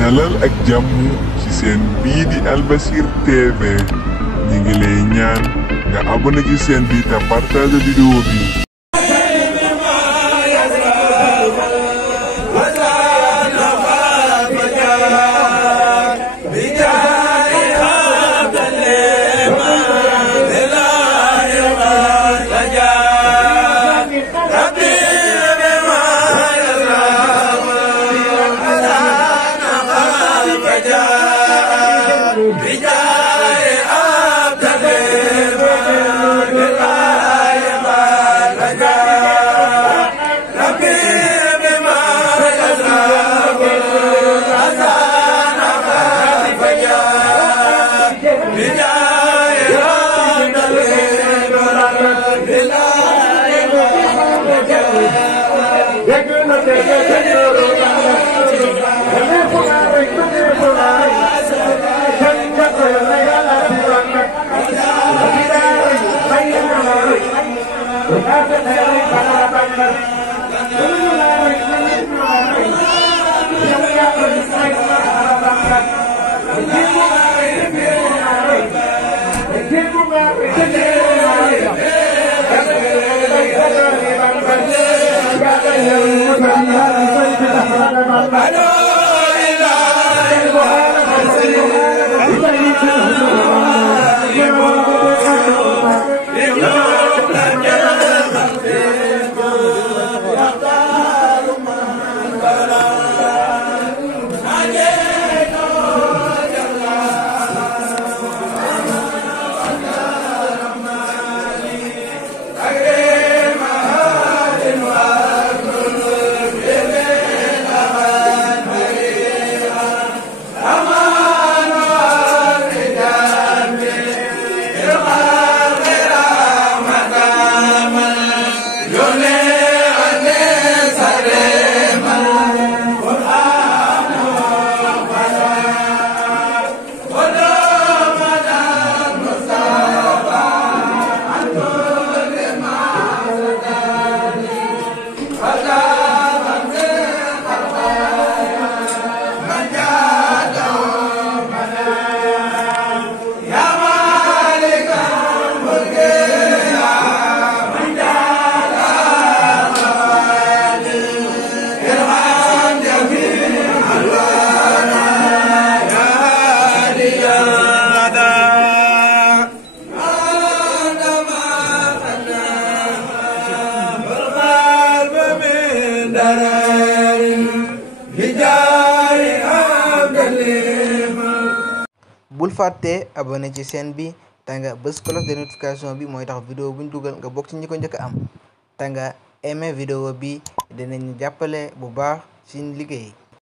dalal ak jàmm ci seen bii di Albasir TV ñi ngi lay ñaan nga abonné ci seen bi te partage vidéo bi. bul fàtte abonné ci chaîne bi te nga bës cloche de notification bi mooy tax vidéo buñ dugal nga bokk ci ñi ko njëkk a am te nga aimé vidéo bi dinañ jàppale bu baax ci liggéey.